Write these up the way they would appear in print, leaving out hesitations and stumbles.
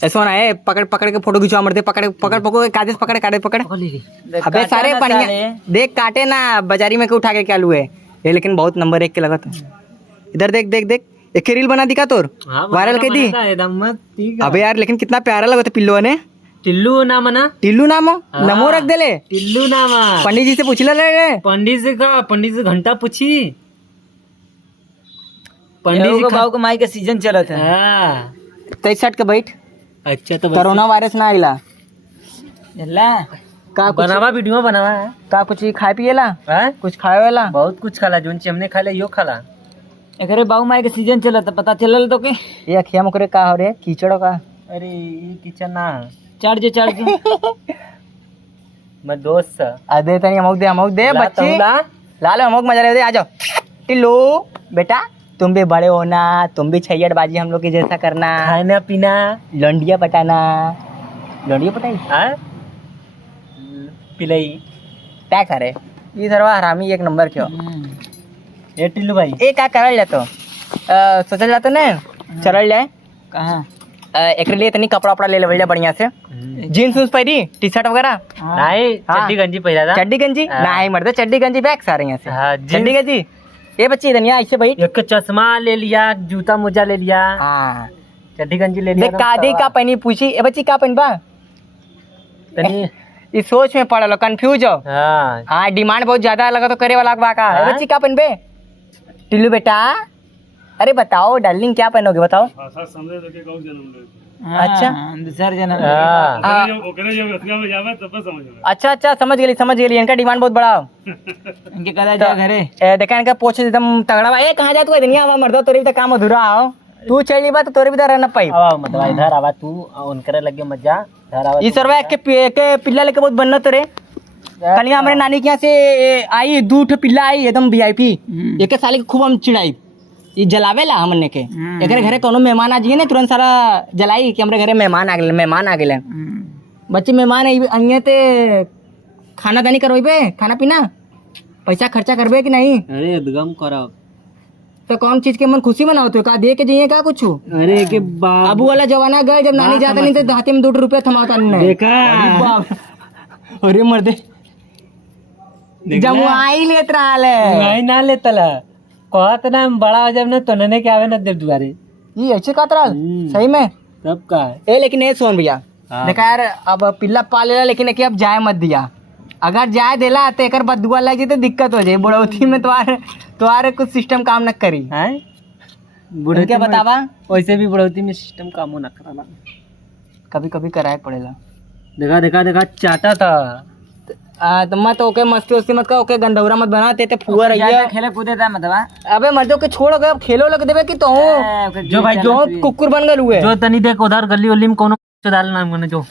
ऐसा ना है, पकड़ पकड़ के फोटो खिंचवा मरते, पकड़ पकड़ पकड़ कागज पकड़ काटे पकड़। अबे सारे बढ़िया देख काटे ना, बाजारी में के उठा के क्या लू है ये, लेकिन बहुत नंबर 1 के लगा तो। इधर देख देख देख, एक रील बना दिखा तोर, वायरल कर दी। अबे यार लेकिन कितना प्यारा लगा था पिल्लू ने। टिल्लू नाम ना, टिल्लू नाम नमो रख दे ले। टिल्लू नाम पंडित जी से पूछ ले, पंडित से घंटा पूछी। पंडित जी भाव को माई का सीजन चला था। हाँ 23 के बैठ। अच्छा तो कोरोना वायरस ना आइला का बनावा वीडियो बनावा है का कुछ खाए पिएला हैं? कुछ खाए वाला बहुत कुछ खाला, जोन चीज हमने खाला यो खाला। एकरे बाबू माई का सीजन चला था, पता चलल तो के ये अखिया मुकरे का हो रे कीचड़ो का। अरे ये किचन ना चार्ज मैं दोस्त अदे तनी अमुक दे बच्ची ला लो अमुक मजा ले दे। आ जाओ टिल्लू बेटा, तुम भी बड़े होना, तुम भी छैयड़ बाजी हम लोग की जैसा करना, खाना पीना, लौंडिया पटाना। लौंडिया पटाई हाँ पिलाई क्या करे ये सरवा हरामी 1 नंबर क्यों। ये टिल्लू भाई ए का करल जातो सोचल जातो ने चलल जाए कहाँ एक लिए तनी कपड़ा उपड़ा ले ले बढ़िया से, जीन्स उन्स पहरी, टी शर्ट वगैरह नहीं, चड्डी गंजी पहला था। चड्डी गंजी नहीं मर्द, चड्डी गंजी बैग सारे यहाँ से। हाँ, चड्डी गंजी ये बच्ची धनिया ऐसे बैठ। एक चश्मा ले लिया, जूता मोजा ले लिया, हाँ चड्डी गंजी ले लिया। देख कादी का पहनी पूछी ए बच्ची का पहनबा, तनी इस सोच में पड़ल कंफ्यूज हो। हाँ हाँ डिमांड बहुत ज्यादा लगा तो करे वाला बा का। ए बच्ची का पहनबे टिल्लू बेटा, अरे बताओ डार्लिंग क्या पहनोगे बताओ। अच्छा दूसर जना अच्छा अच्छा समझ गेली इनका डिमांड बहुत बड़ा। इनके कदा जा घरे देखा इनका पोछ एकदम तगड़ा बा। ए कहाँ जा तू दुनिया मर्दो, तोरी भी काम अधूरा आओ, तू चली बा तो तोरी भी रहना पाई। मतलब इधर आवा तू उनकरे लगे मजा इधर आवा। ये सरवा के पिल्ला लेके बहुत बनना तो रे। कल हमारे नानी के यहाँ से आई 2 पिल्ला आई एकदम VIP। एक साल के खूब हम चिड़ाई ये जलावेला हमने के एक घरे कोनो मेहमान आ जाइए ना तुरंत सारा जलाई कि हमारे घरे मेहमान आ गए। बच्चे मेहमान आइए ते खाना दानी करवेबे, खाना पीना पैसा खर्चा करबे कि नहीं। अरे एकदम करब तो कौन चीज के मन खुशी मनाओ तो का दे के जाइए का कुछ। अरे के अबू वाला जमाना गए जब नानी जाता नहीं तो हाथे में 2 रुपया थमाता नहीं देखा। अरे मर्दे जमुआई लेत रहल है नहीं ना लेतला कहत ना बड़ा हो जब ना तो नने के आवे ना देव दुआरे ये ऐसे का तरह सही में तब का ए लेकिन ए सोन भैया देखा यार अब पिल्ला पालेला लेकिन एक अब जाए मत दिया। अगर जाए देला तो एक बदुआ लग जाए तो दिक्कत हो जाए। बुढ़ौती में तुम्हारे कुछ सिस्टम काम न करी है। बुढ़ौती क्या बतावा वैसे भी बुढ़ौती में सिस्टम काम ना कराला, कभी कभी कराए पड़ेला। देखा देखा देखा चाटा था तो मत ओके मस्ती वस्ती मत का, ओके गंदौरा मत बना ते फुआ रहिए खेले कूदे था मतलब। अबे मर्दों के छोड़ गए खेलो लग देवे कि तो जो भाई जो कुकुर बन गए हुए जो तनी देख उधर गली उली में कोनो डाल नाम करने जो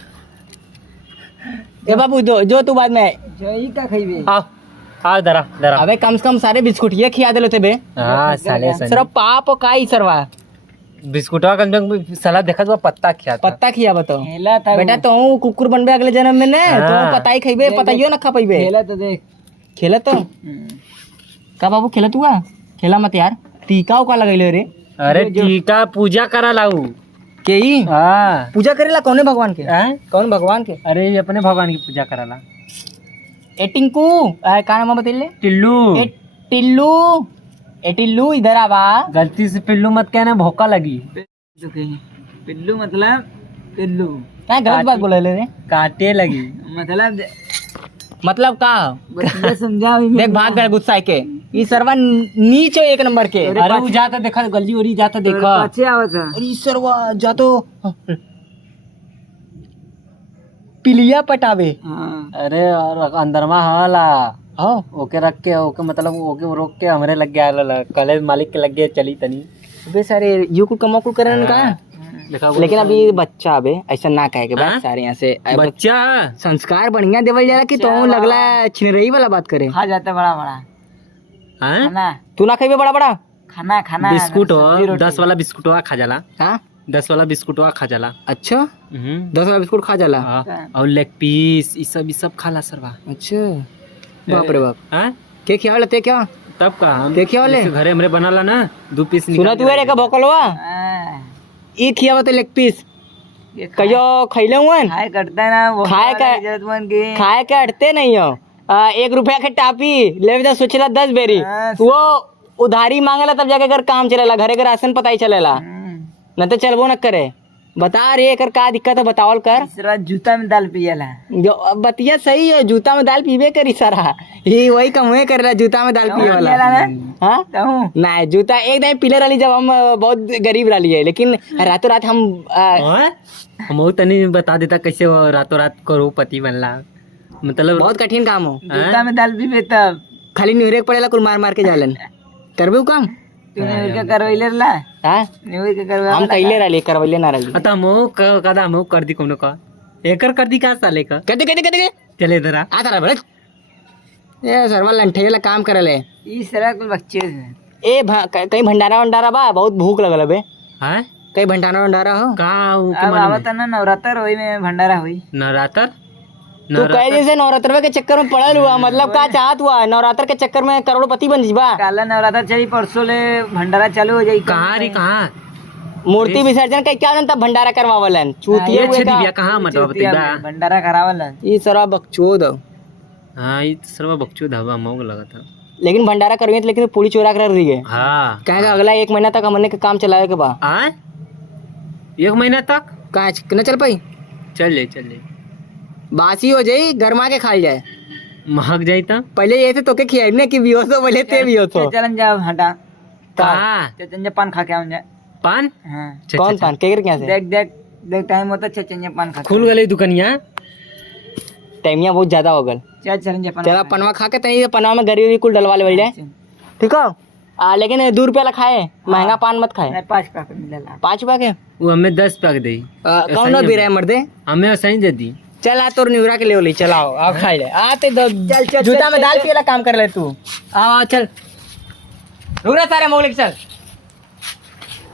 ए बाबू जो तू बाद में जो ही का खइबे आ दरा दरा। अबे कम से कम सारे बिस्कुट ये खिया देलो ते बे। हां साले सिर्फ पाप काई सरवा बिस्कुटवा कम साला देखा तो पत्ता खिया बताओ बेटा तो कुकुर बनबे अगले जन्म में ने तो पता ही खइबे पताइयो ना खा पाइबे। खेला तो देख खेला तो का बाबू खेला तू खेला मत यार। टीका उका लगैले रे। अरे टीका पूजा करा लाऊ के ही हाँ पूजा करेला कौन भगवान के कौन भगवान के। अरे ये अपने भगवान की पूजा कराला। ए टिंकू का नाम बतेले टिल्लू टिल्लू ए टिल्लू इधर आवा। गलती से पिल्लू मत कहना, भौका लगी। पिल्लू मतलब पिल्लू क्या गलत बात बोले रे, काटे लगी मतलब का समझा देख भाग गए गुस्सा के ये सरवा नीचे 1 नंबर के। अरे वो जाता देखा गली ओरी जाता देखा अच्छे आवत है। अरे सरवा जा तो पिलिया पटावे। अरे और अंदरमा हाला हाँ ओके रख के ओके मतलब ओके रोक के हमरे लग गया कॉलेज मालिक के लग गया चली तनी अबे सारे यू कुल कमा कुल करन का। लेकिन अभी बच्चा अबे ऐसा ना कहे के बाद सारे यहाँ से बच्चा संस्कार बढ़िया देवल जाला कि तो लगला छिनरई वाला बात करे। खा जाता बड़ा बड़ा खाना तू ना खाइबे बड़ा बड़ा खाना बिस्कुट 10 वाला बिस्कुटवा खा जाला। हाँ 10 वाला बिस्कुटवा खा जाला। अच्छा 10 वाला बिस्कुट खा जाला और लेग पीस ये सब खाला सरवा। अच्छा बाप रे बाप हाँ के खिया लेते क्या तब का हम के खिया ले घरे हमरे बनाला ना 2 पीस सुना तू रे का भोकलवा ये खिया लेग पीस कहियो खैले हुआ खाए करता है ना वो खाए का जरूरतमंद की खाए के अटते नहीं हो 1 रुपया के टापी ले तो सोचला 10 बेरी हाँ, वो उधारी मांगला तब जाके अगर काम चलेला घरे के राशन पता ही चलेला न तो चलबो न करे। बता रे एकर का दिक्कत है बतावल कर। तीसरा जूता में दाल पियला जो अब बतिया सही है जूता में दाल पीबे करी सारा ये वही कमुए कर रहा जूता में दाल पिए वाला हाँ कहूँ नहीं जूता एक टाइम पीले रही जब हम बहुत गरीब रही है लेकिन रातों रात हम हम तनी बता देता कैसे वो रातों रात करोड़पति बनला मतलब बहुत कठिन काम हो जूता में दाल पीबे तब खाली न्यूरे पड़ेला कुल मार मार के जालन करबे काम तूने उनके करवैले ला हाँ न्यूज के करवा हम कैले रही करवैले ना रही अतः मो कदा मो कर दी कोनो का एकर कर दी का साले का कहते चले इधर आ आता रहा बड़े ये सरवा लंठे वाला काम करले इस तरह कुल बच्चे हैं ए कहीं भंडारा वंडारा बा बहुत भूख लगल बे हैं कहीं भंडारा वंडारा हो का अब आवत ना नवरात्र होई में भंडारा होई नवरात्र तू कहे जैसे नवरात्र के चक्कर में पड़ल हुआ मतलब का चाहत हुआ नवरात्र के चक्कर में करोड़पति बन जीबा काला नवरात्र चली परसों ले भंडारा चालू हो जाई कहाँ रे कहाँ मूर्ति विसर्जन का क्या जनता भंडारा करवावलन चूतिए ये हुए छे का दिव्या कहाँ मतलब बता भंडारा करावला ये सारा बकचोद हो। हाँ ये सर्व बच्चों धावा मोग लगा था लेकिन भंडारा करोगे तो लेकिन पूरी चोरा कर रही है हाँ कहेगा अगला 1 महीना तक हमने का काम चलाए के बा 1 महीना तक कहाँ न चल पाई चल ले बासी हो जाई गरमा के खाई जाए महक जाई तो पहले ये थे तोके खियाने की भी हो तो पहले ते भी हो तो चलन जा हटा कहाँ चचन जा पान खा के आऊं जा पान हां कौन पान केकर क्या से देख टाइम होता चचन जा पान खा के खुल गई दुकानिया टाइमिया बहुत ज्यादा हो गल चलन जा पान चला पनवा खा के तई पनवा में गरीबी कुल डलवा ले जाए ठीक हो लेकिन 2 रुपया ला खाए महंगा पान मत खाए 5 का मिलेला 5 रुपया के वो हमें 10 पैक दे कौन ना भी रहे मर्दे हमें सही दे दी चला तोर निवरा के ले चलाओ आप खाई ले आते जूता में दाल पियला काम कर ले तू आ चल रुक रहा सारे मोगले चल